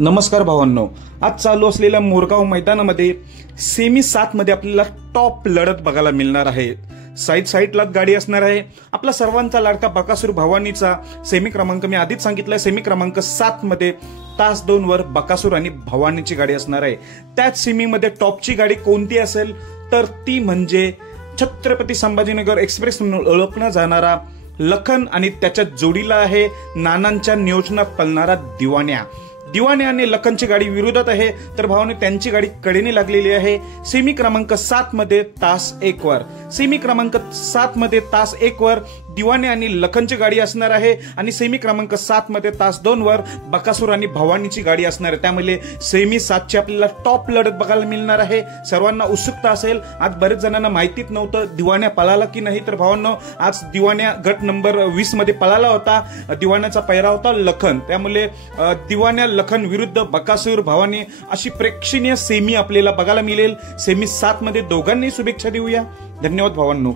नमस्कार भावांनो, आज चालू असलेल्या मोरगाव मैदानामध्ये सेमी 7 मध्ये आपल्याला टॉप लढत बघायला मिळणार आहे। साईडला गाडी असणार आहे। आपला सर्वांचा लाडका बकासूर भवानीचा सेमी क्रमांक मी आधीच सांगितलाय, सेमी क्रमांक 7 मध्ये तास 2 वर बकासूर आणि भवानीची गाडी असणार आहे। त्याच सेमी मध्ये टॉपची गाडी कोणती असेल तर ती म्हणजे छत्रपती संभाजीनगर एक्सप्रेस म्हणून ओळखला जाणारा लखन आणि त्याच्या जोडीला आहे नानांच्या नियोजनात पळणारा दिवाण्या आणि लखनची गाडी विरोधात आहे, तर भावाने त्यांची गाडी कडेने लागलेली आहे। सेमी क्रमांक 7 मध्ये तास 1 वर, सेमी क्रमांक 7 मध्ये तास 1 वर दिवाण्या आणि लखनची गाडी असणार आहे आणि सेमी क्रमांक 7 मध्ये तास 2 वर बकासूर आणि भवानीची गाडी असणार आहे। त्यामुळे सेमी 7 ची आपल्याला टॉप लढत बघायला मिळणार आहे। सर्वांना उत्सुकता असेल। आज बरेच जणांना माहितीच नव्हतं दिवाण्या पळाला की नाही, तर भावांनो आज दिवाण्या गट नंबर 20 मध्ये पळाला होता। दिवाण्याचा पैरा होता लखन, त्यामुळे दिवाण्या लखन विरुद्ध बकासूर भवानी अशी प्रेक्षणीय सेमी आपल्याला बघायला मिळेल। सेमी 7 मध्ये दोघांनी शुभेच्छा देऊया। धन्यवाद भावांनो।